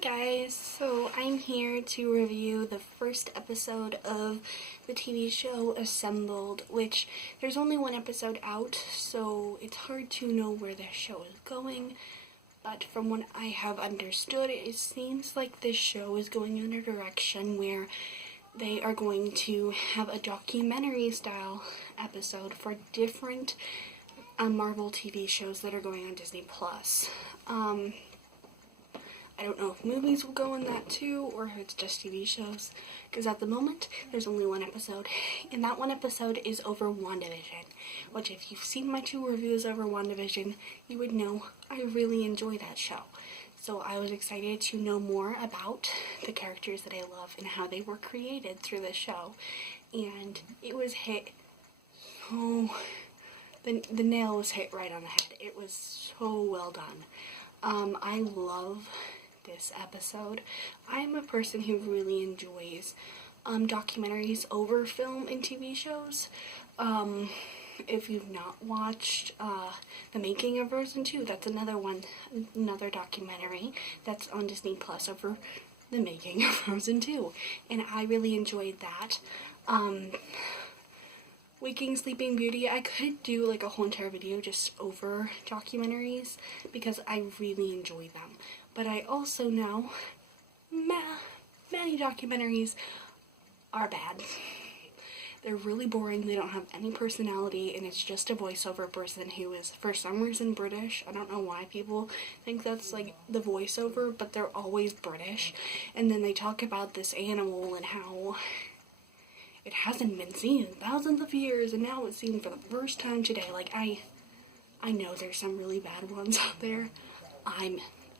guys, so I'm here to review the first episode of the TV show Assembled, which there's only one episode out, so it's hard to know where the show is going, but from what I have understood, it seems like this show is going in a direction where they are going to have a documentary style episode for different Marvel TV shows that are going on Disney+. I don't know if movies will go in that too, or if it's just TV shows, because at the moment, there's only one episode, and that one episode is over WandaVision, which if you've seen my 2 reviews over WandaVision, you would know I really enjoy that show. So I was excited to know more about the characters that I love and how they were created through this show, and it was hit, the nail was hit right on the head. It was so well done. I love this episode. I'm a person who really enjoys documentaries over film and TV shows. If you've not watched The Making of Frozen 2, that's another documentary that's on Disney Plus over The Making of Frozen 2, and I really enjoyed that. Waking Sleeping Beauty, I could do like a whole entire video just over documentaries because I really enjoy them. But I also know many documentaries are bad. They're really boring, they don't have any personality, and it's just a voiceover person who is for some reason British. I don't know why people think that's like the voiceover, but they're always British. And then they talk about this animal and how it hasn't been seen in thousands of years, and now it's seen for the first time today. Like, I know there's some really bad ones out there.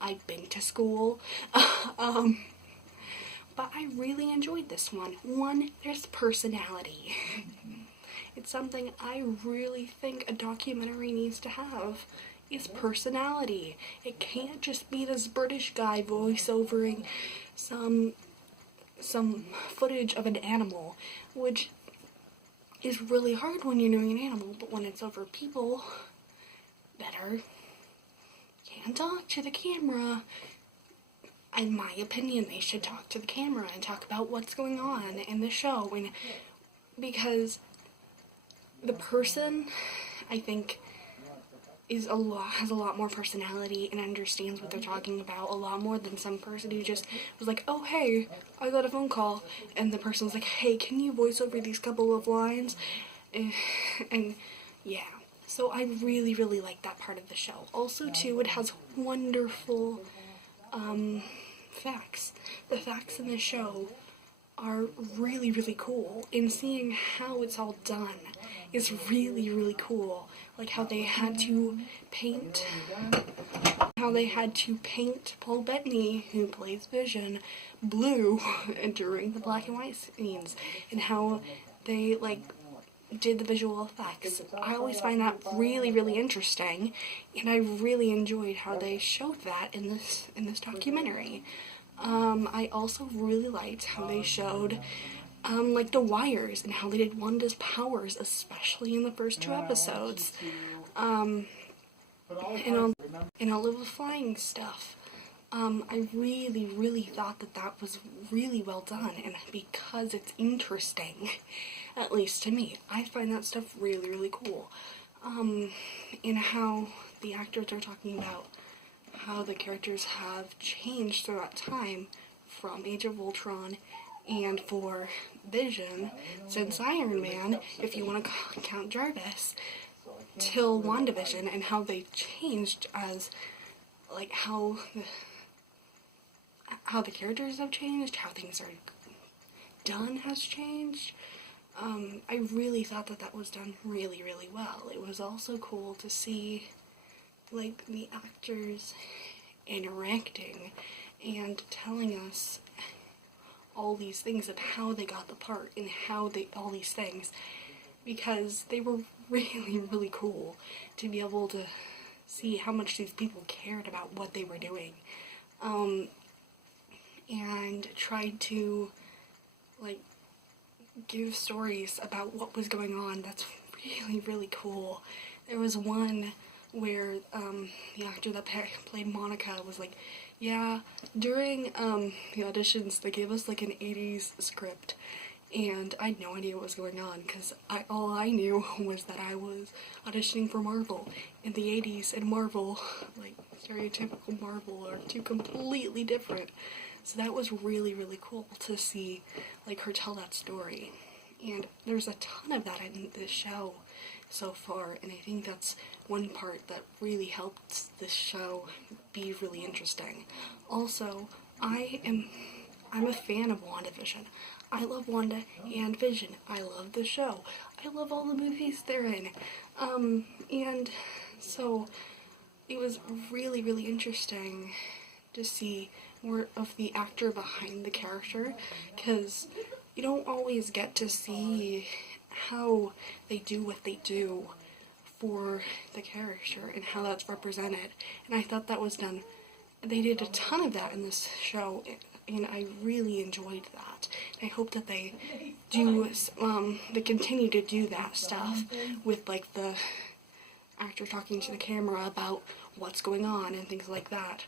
I've been to school. But I really enjoyed this one. One, there's personality. It's something I really think a documentary needs to have, is personality. It can't just be this British guy voiceovering some footage of an animal, which is really hard when you're doing an animal, but when it's over people that can't talk to the camera, in my opinion, they should talk to the camera and talk about what's going on in the show, and because the person, I think, has a lot more personality and understands what they're talking about a lot more than some person who just was like, oh hey, I got a phone call, and the person's like, hey, can you voice over these couple of lines? And yeah, so I really like that part of the show. Also too, it has wonderful facts. The facts in the show are really cool, and seeing how it's all done is really cool. Like how they had to paint Paul Bettany, who plays Vision, blue during the black and white scenes, and how they did the visual effects. I always find that really interesting, and I really enjoyed how they showed that in this documentary. I also really liked how they showed the wires and how they did Wanda's powers, especially in the first 2 episodes. And all of the flying stuff. I really thought that was really well done, and because it's interesting, at least to me, I find that stuff really cool. And how the actors are talking about how the characters have changed throughout time from Age of Ultron and for Vision since Iron Man, if you want to count Jarvis, till WandaVision, and how they changed as how the characters have changed, how things are done has changed. I really thought that was done really well. It was also cool to see the actors interacting and telling us all these things of how they got the part and all these things, because they were really cool to be able to see how much these people cared about what they were doing, and tried to give stories about what was going on. That's really cool. There was one where the actor that played Monica was Yeah, during the auditions, they gave us like an 80s script, and I had no idea what was going on because all I knew was that I was auditioning for Marvel in the 80s, and Marvel, like stereotypical Marvel, are two completely different. So that was really, really cool to see like her tell that story. And there's a ton of that in this show so far, and I think that's one part that really helped this show be really interesting. Also, I'm a fan of WandaVision. I love Wanda and Vision. I love the show. I love all the movies they're in. And so it was really, really interesting to see more of the actor behind the character, because you don't always get to see how they do what they do for the character and how that's represented. And I thought that was done. They did a ton of that in this show, and I really enjoyed that. I hope that they they continue to do that stuff with like the actor talking to the camera about what's going on and things like that.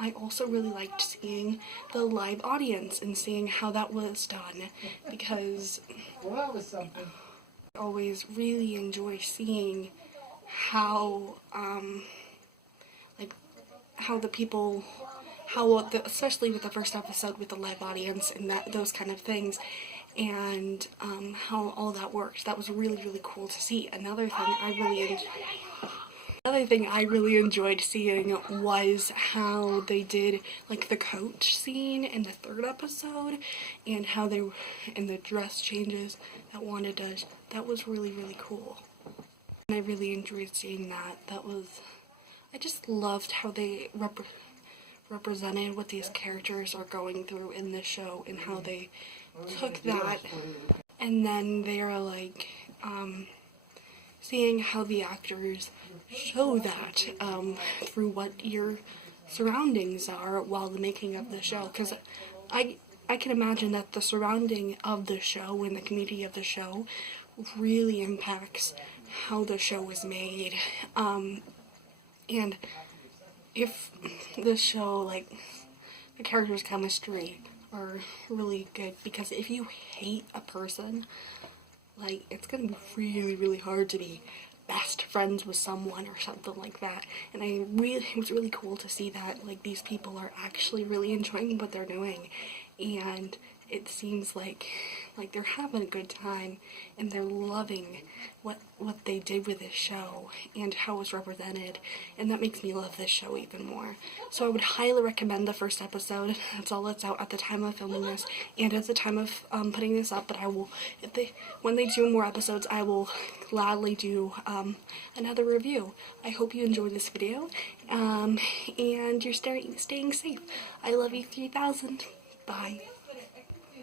I also really liked seeing the live audience and seeing how that was done, because I always really enjoy seeing how how the people, especially with the first episode with the live audience and those kind of things, and how all that worked. That was really, really cool to see. Another thing I really enjoyed seeing was how they did like the coach scene in the third episode, and how and the dress changes that Wanda does. That was really, really cool. And I really enjoyed seeing that. I just loved how they represented what these characters are going through in this show, and how they took that and then they're like seeing how the actors show that through what your surroundings are while the making of the show, because I can imagine that the surrounding of the show and the community of the show really impacts how the show is made. And if the show, like, the characters' chemistry are really good, because if you hate a person, like, it's gonna be really, really hard to be best friends with someone or something like that. And it was really cool to see that, like, these people are actually really enjoying what they're doing, and it seems like they're having a good time, and they're loving what they did with this show and how it was represented, and that makes me love this show even more. So I would highly recommend the first episode. That's all that's out at the time of filming this and at the time of putting this up, but I will, when they do more episodes, I will gladly do another review. I hope you enjoyed this video, and you're staying safe. I love you 3000. Bye.